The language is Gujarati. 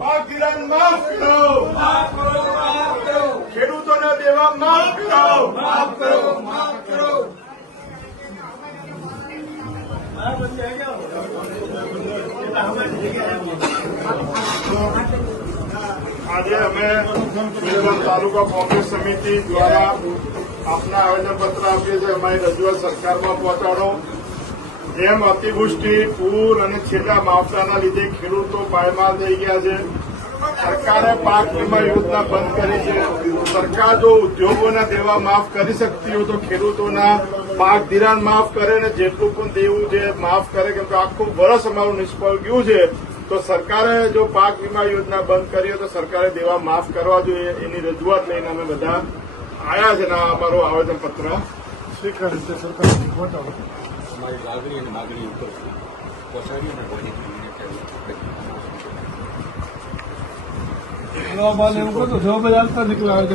પાક ધિરાણ માફ કરો, ખેડૂતોના દેવા માફ કરો. આજે અમે વિરમગામ તાલુકા કોંગ્રેસ સમિતિ દ્વારા આપના આવેદનપત્ર આપીએ છીએ. અમારી રજૂઆત સરકારમાં પહોંચાડો. જેમ અતિવૃષ્ટિ, પૂર અને છેલ્લા માવઠાના લીધે ખેડૂતો પાયમાલ થઈ ગયા છે. સરકારે પાક વીમા યોજના બંધ કરી છે. સરકાર જો ઉદ્યોગોના દેવા માફ કરી શકતી હોય તો ખેડૂતોના પાક ધિરાણ માફ કરે ને જેટલું પણ દેવું છે માફ કરે. કેમ કે આખું વર્ષ અમારું નિષ્ફળ ગયું છે. તો સરકારે જો પાક વીમા યોજના બંધ કરી હોય તો સરકારે દેવા માફ કરવા જોઈએ. એની રજૂઆત લઈને અમે બધા આવ્યા છે ને અમારું આવેદનપત્ર સ્વીકારે છે. સરકાર અમારી લાગણી અને માગણી ઉપર પહોંચાડી અને જવાબ આપતા નીકળ્યા.